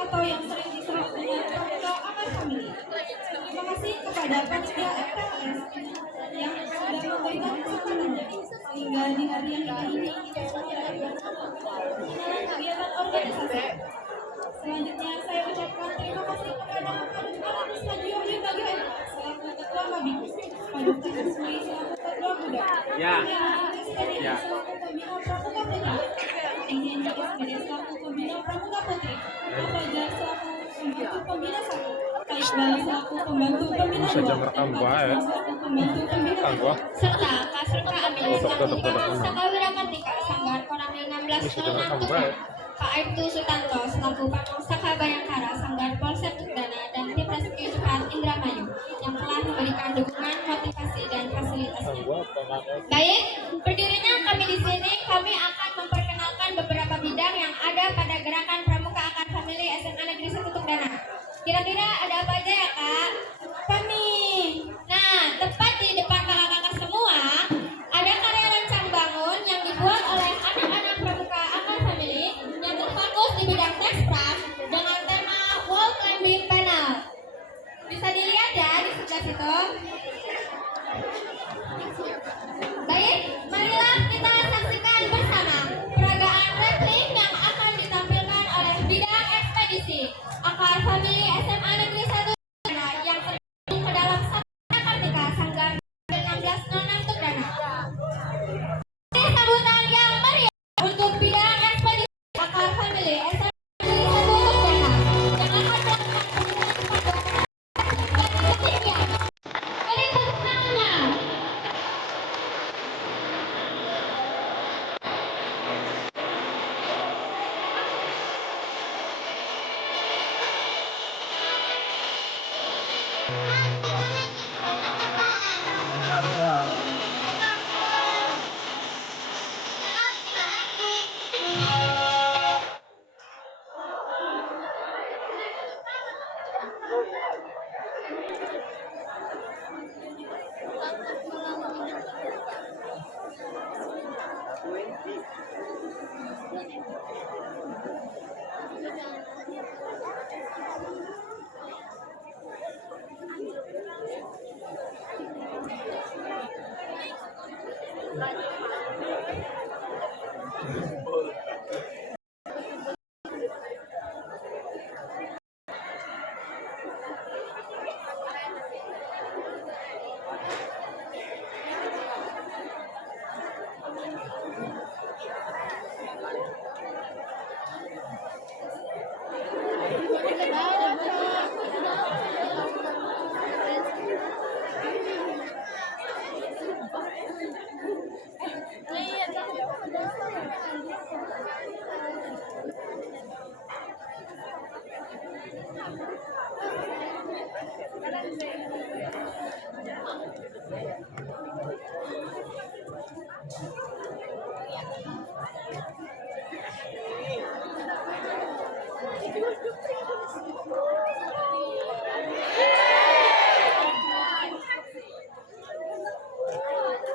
atau yang sering disebut dengan Pramuka Akar Family. Terima kasih kepada panitia FPLS yang sudah memberikan kesempatannya sehingga di hari yang indah ini kita semuanya dapat kegiatan organisasi. Selanjutnya saya ucapkan terima kasih kepada Kadus Haji Wahyu Bagio selaku Ketua Mabik, Paduk Ismail selaku Ketua Budak, SPDI selaku Pembina Pramuka Putra, Ingin SPDI selaku Pembina Pramuka Putri, Fajar selaku Pembantu Pembina 1, Taibal selaku Pembantu Pembina 2, dan Fajar selaku Pembantu Pembina 2, serta Kasrka Amin selaku Sakawira Kartika Sanggar Koramil 1606 Pak Aibtu Sutanto selaku Pamangstaka Bayangkara Sanggar Polsek Tukdana dan tim rescue cepat Indramayu yang telah memberikan dukungan, motivasi dan fasilitasnya. Baik, berdirinya kami di sini, kami akan memperkenalkan beberapa bidang yang ada pada gerakan Pramuka Akar Family SMA Negeri 1 Tukdana. Kira-kira ada apa aja ya Kak? Apa nih? Nah, tepat di depan kakak-kakak semua ada karya rancang bangun yang dibuat oleh anak-anak Pramuka Akar Family yang terfokus di bidang teksprak dengan tema wall climbing panel. Bisa dilihat ya di sebelah situ. Baik, marilah kita saksikan bersama peragaan replik yang akan ditampilkan oleh bidang ekspedisi Akar Family SMA Negeri 1 yang tergabung ke dalam Sabana Kartika Sanggar 1606 Tukdana. Sambutan yang meriah untuk bidang ekspedisi Akar Family SMA Negeri 1 Tukdana yang akan melakukan penggunaan ketinggian. Beri tepuk tangannya.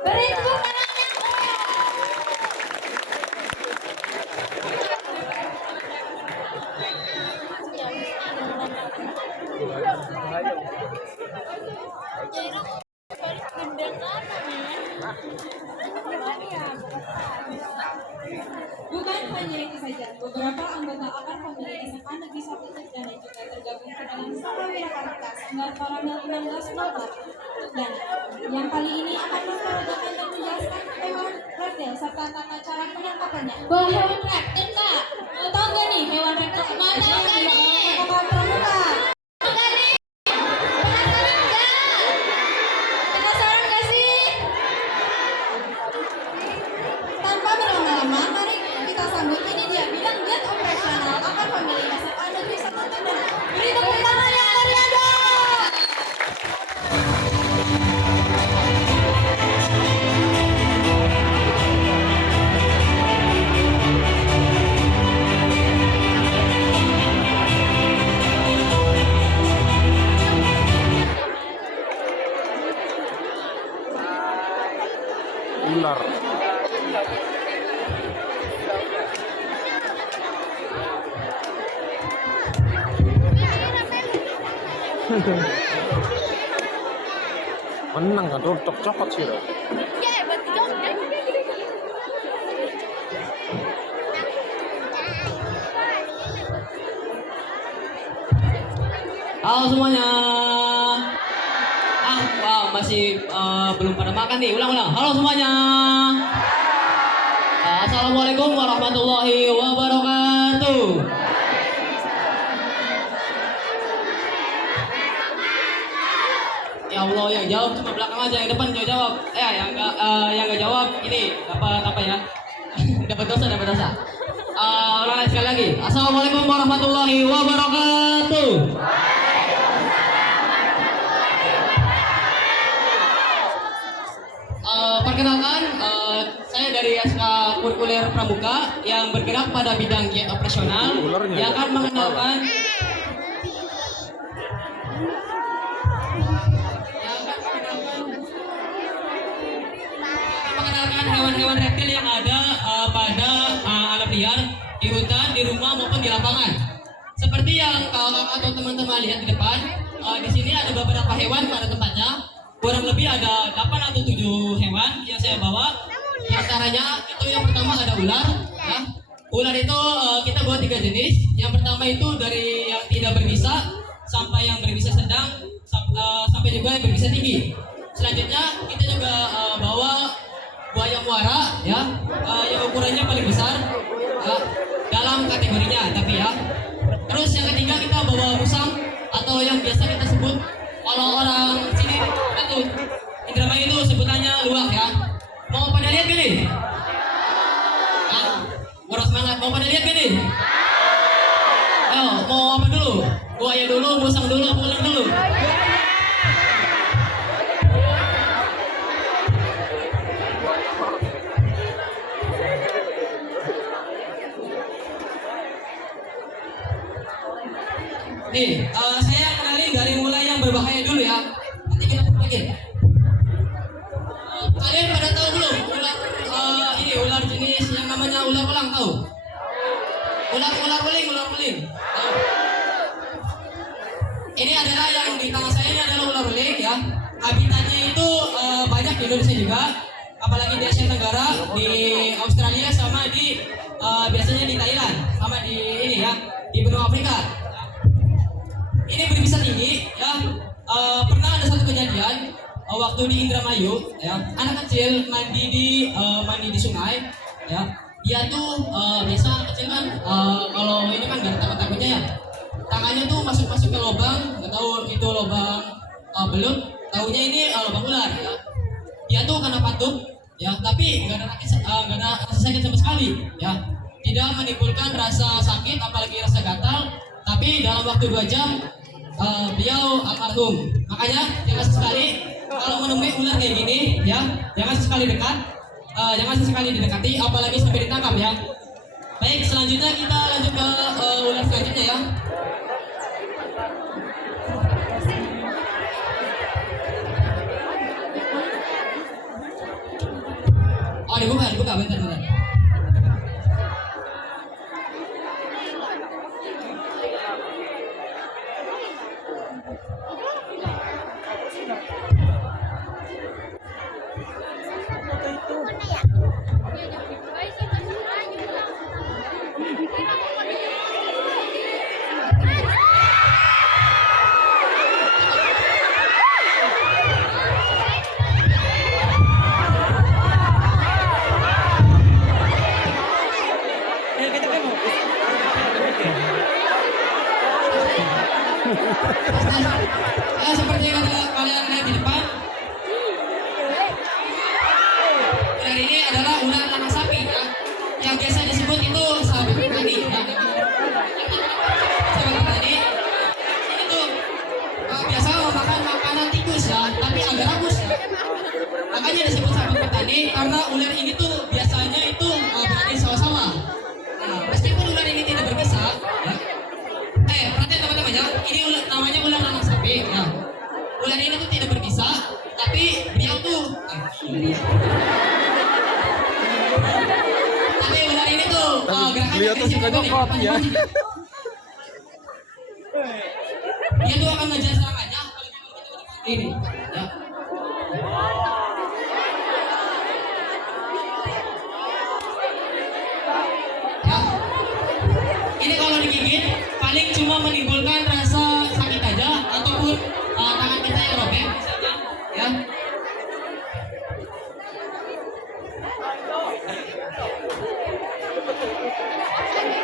Beri tepuk Bukan hanya itu saja, beberapa anggota Akar Family SMA Negeri 1 Tukdana juga tergabung ke dalam Sakawira Kartika Sanggar Koramil 1604 Tukdana yang kali ini akan memperagakan dan menjelaskan hewan reptil serta tata cara penangkapannya. Wah, hewan reptil Kak? Mau tahu gak nih hewan reptil? Mau tahu gak nih? Pramuka. Penasaran gak? ular. Menang kan tuh cokot sih loh. Halo semuanya. Wow, masih belum pada makan nih. Ulang. Halo semuanya. Assalamualaikum warahmatullahi wabarakatuh. Ya Allah, yang jawab cuma belakang aja, yang depan jangan jawab. Yang nggak jawab ini dapat apa ya? dapat dosa. Ulang lagi sekali lagi. Assalamualaikum warahmatullahi wabarakatuh. Perkenalkan, saya dari SK Kurikuler Pramuka yang bergerak pada bidang giat operasional yang akan mengenalkan hewan-hewan reptil yang ada pada alam liar, di hutan, di rumah maupun di lapangan. Seperti yang kakak atau teman-teman lihat di depan, di sini ada beberapa hewan pada tempatnya. Kurang lebih ada 8 atau 7 hewan yang saya bawa. Di antaranya itu yang pertama ada ular. Ya. Ular itu kita bawa 3 jenis. Yang pertama itu dari yang tidak berbisa sampai yang berbisa sedang sampai juga yang berbisa tinggi. Selanjutnya kita juga bawa buaya muara, ya, yang ukurannya paling besar ya, dalam kategorinya, tapi ya. Terus yang ketiga kita bawa musang atau yang biasa kita sebut kalau orang sini itu Indramayu itu sebutannya luwak ya. Mau pada lihat gini? Orang semangat, mau pada lihat gini? Ayo, mau apa dulu? Buaya dulu, musang dulu, ular dulu? Nih, saya kenalin dari mulai yang berbahaya dulu ya. Nanti kita perbaiki. Kalian pada tahu belum ular jenis yang namanya ular elang, tahu? Ular beling. Tahu? Ini adalah yang di tangan saya, ini adalah ular beling ya. Habitatnya itu banyak di Indonesia juga, apalagi di Asia Tenggara, di Australia sama di biasanya di Thailand, sama di ini ya, di benua Afrika. Ini berbisa tinggi ya. Pernah ada satu kejadian waktu di Indramayu ya, anak kecil mandi di sungai ya. Dia tuh biasa anak kecil kan kalau ini kan gak ada takutnya ya, tangannya tuh masuk ke lubang, nggak tahu itu lubang belut, tahunya ini lubang ular ya. Dia tuh kena patuk ya, tapi nggak ada rasa sakit sama sekali ya, tidak menimbulkan rasa sakit apalagi rasa gatal, tapi dalam waktu 2 jam beliau almarhum. Makanya jangan sesekali kalau menemui ular kayak gini ya, jangan sesekali didekati, apalagi sampai ditangkap ya. Baik, selanjutnya kita lanjut ke ular selanjutnya ya. Oh, dibuka bentar. Seperti yang kalian lihat di depan, ular ini adalah ular tanak sapi ya, yang biasa disebut itu sahabat petani ya. Sahabat petani ini tuh biasa memakan makanan tikus ya, tapi agak rakus ya. Makanya disebut sahabat petani karena ular ini tuh biasanya itu berada di sawah-sawah. Nah, meskipun ular ini tidak berbisa ya, perhatian teman-teman ya, ini namanya ular tanak sapi ya. Ular ini tuh tidak berbisa, tapi beliau tuh Beliau tuh suka nyokot ya. Dia tuh akan ngejar serangannya apalagi kalau kita mendekati ini. Ya. Ya. Ini kalau digigit paling cuma menimbulkan rasa sakit aja ataupun tangan kita yang robek misalnya. Ya.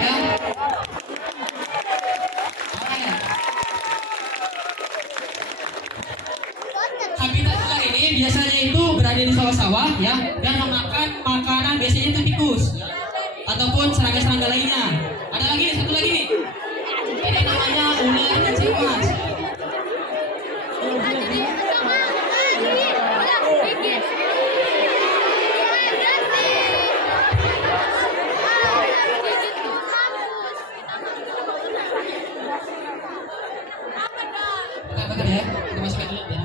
Ya. Makanya. Habitat ular ini biasanya itu berada di sawah-sawah ya dan memakan makanan biasanya itu tikus ya. Ataupun serangga-serangga lainnya. Ada lagi nih, satu lagi nih. Ini namanya ular kencing emas. Bentar ya, kita masukkan dulu ya.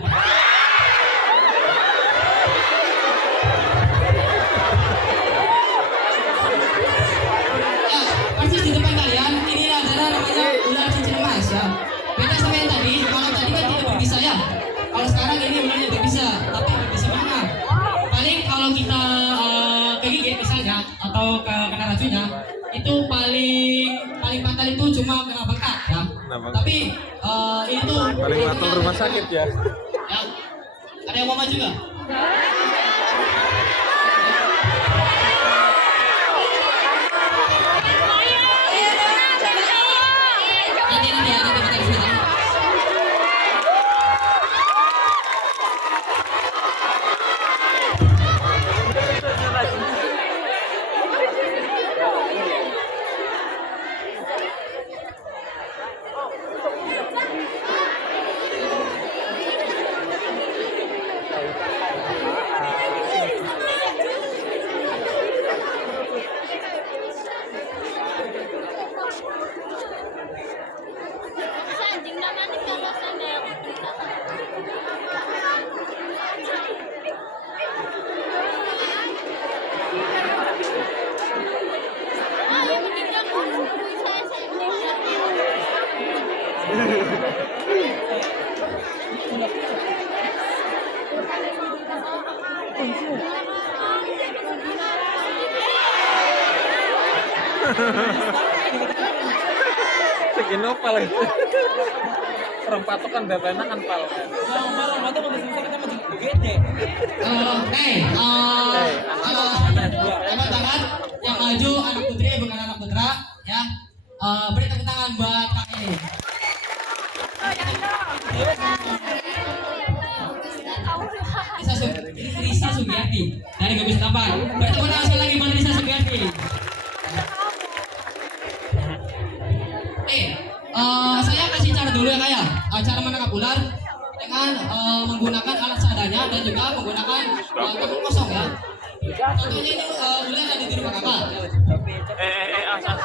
Ya, persis di depan kalian ini adalah namanya ular cincin emas ya. Beda sama yang tadi, kalau tadi kan tidak berbisa ya. Kalau sekarang ini ularnya berbisa, tapi berbisa mana? Paling kalau kita kegigit misalnya atau kena racunnya, itu paling fatal itu cuma kena bengkak ya. Tapi ini tuh Paling fatal rumah sakit ya. ya. Ada yang mau maju nggak? Nanti ya, nanti kita bisa. Anjing namanya kalau sana yang berita. Ah, yang meninggal Segini nopal itu. Orang patokan bebena kan pal. Angkat tangan yang maju anak putri bukan anak putra ya. Beri tepuk tangan buat kak ini. Risa Sugiyarti dari Gugus Tampar. Beri tepuk tangan sekali lagi buat Risa Sugiyarti. Saya kasih cara dulu ya kak ya. Cara menangkap ular dengan menggunakan alat seadanya dan juga menggunakan tangan kosong ya. Contohnya ini ular ada di rumah kakak. Asas.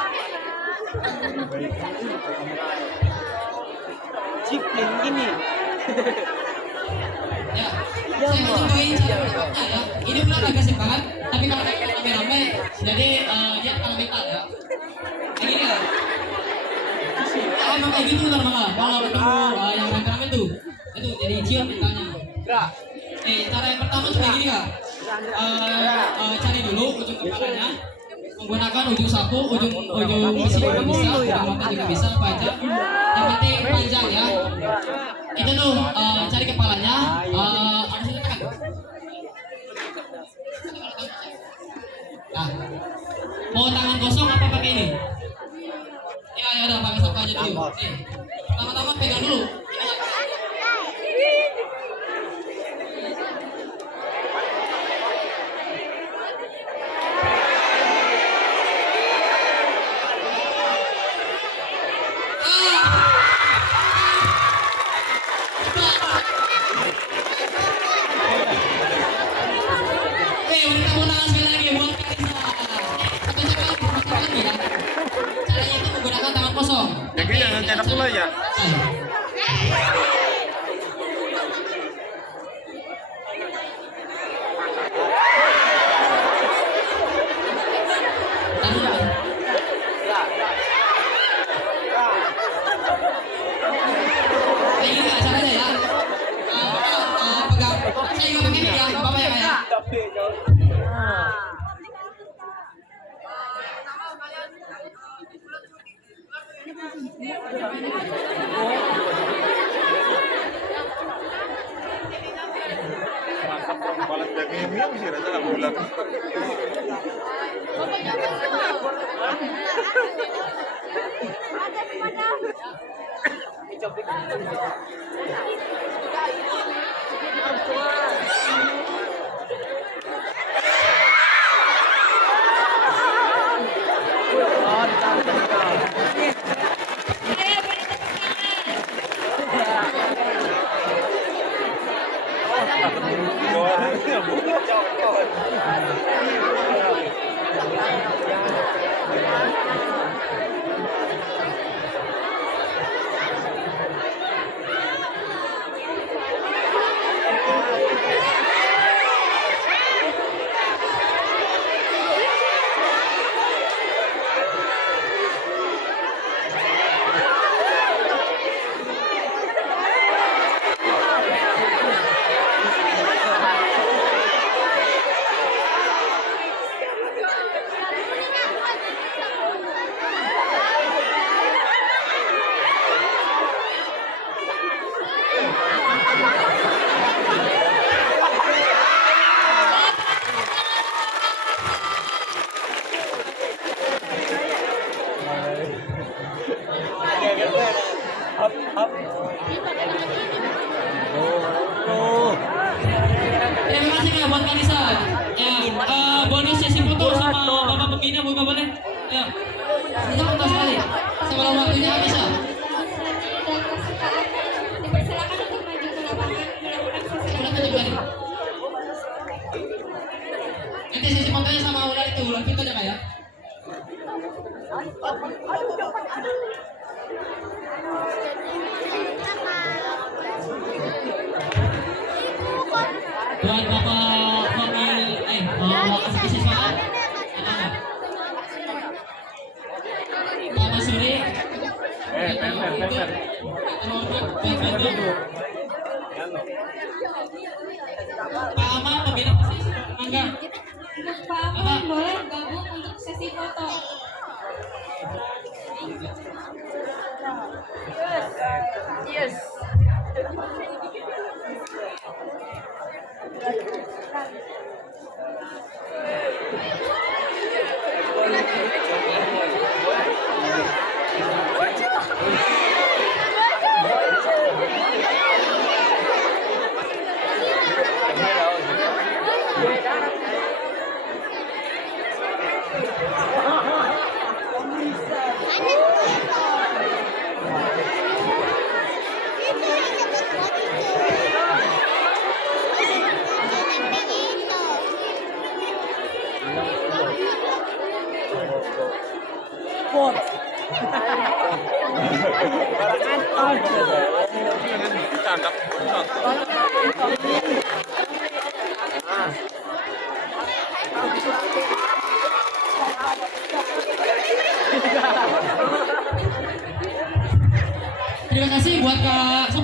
Chip yang ini. Ya, saya akan contohin cara menangkapnya ya. Ini ular agresif banget, tapi kalau kita rame-rame, jadi dia kalah mental ya. Kayak gini ya. Emang kayak gitu ular malah. Kalau ketemu yang rame-rame tuh, itu jadi cium mentalnya. Cara yang pertama tuh kayak gini kak. Cari dulu ujung kepalanya menggunakan ujung sapu, ujung besi juga bisa, ujung mata juga bisa, panjang. Yang penting panjang ya. Itu tuh cari kepalanya, harus ditekan. Nah, mau tangan kosong apa pakai ini? Ya udah pakai sapu aja dulu. Pertama-tama pegang dulu. Caranya itu menggunakan tangan kosong. Jadi jangan cedak pula ya. saya juga pakai mic ya, nggak apa-apa ya kak ya. Mantap, balas daging sih rasa nggak bulan. Terima kasih kak buat Kanisa. Ya, bonus sesi foto sama bapak pembina buka boleh. Ya, kita foto sekali. Sebelum waktunya habis ya. Dipersilakan untuk maju ke lapangan melakukan sesi Udah tujuh kali. Nanti sesi fotonya sama ular itu aja kak ya. Buat bapak wakil wakil siswaan ada nggak? Pak Masuri. Penter. Pak Aman pembina persis. Mangga. Untuk Pak Aman boleh gabung untuk sesi foto. Cakep. Terima kasih buat Kak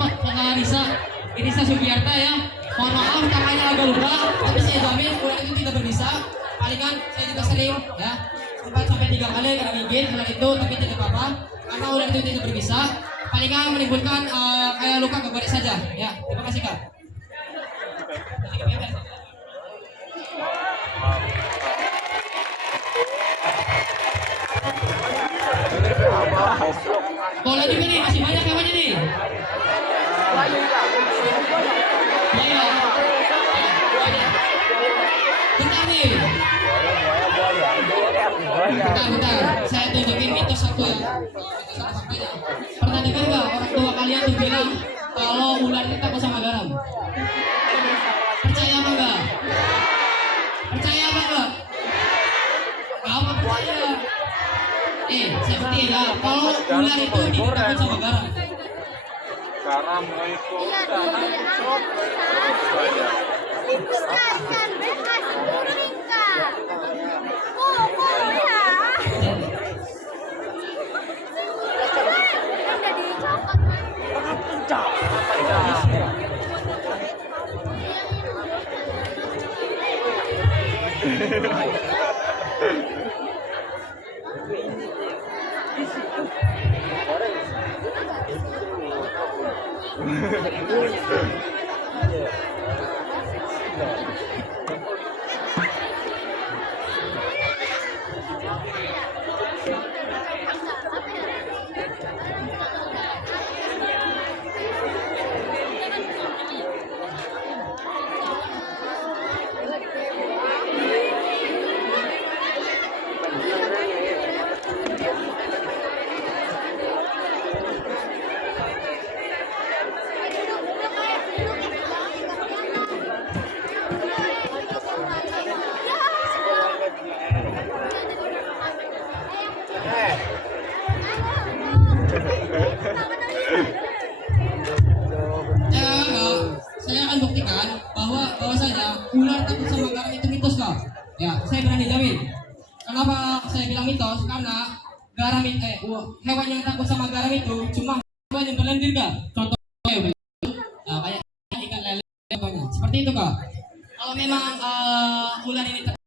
Risa Sugiarta ya. Mohon maaf kakaknya agak lupa, tapi saya jamin ular itu tidak berbisa. Palingan saya juga sering ya 4 sampai 3 kali kena gigit ular itu, tapi tidak apa-apa karena ular itu tidak berbisa. Palingan menimbulkan kayak luka ke badan saja ya. Terima kasih kak. Bola juga nih, masih banyak hewannya nih. Iya. Bentar nih. Bentar. Saya tunjukin mitos satu ya. Pernah dengar nggak orang tua kalian tuh bilang kalau ular itu takut sama garam? Percaya apa enggak? Percaya apa enggak? Kamu percaya? Saya buktiin ya. Kalau ular itu tidak takut sama garam. Garam mau ikut. Saya akan buktikan bahwasanya ular takut sama garam itu mitos kok. Ya, saya berani jamin. Kenapa saya bilang mitos? Karena garam itu, hewan yang takut sama garam itu cuma hewan yang berlendir kak. Contohnya, kayak ikan lele, contohnya. Seperti itu kak. Kalau memang ular ini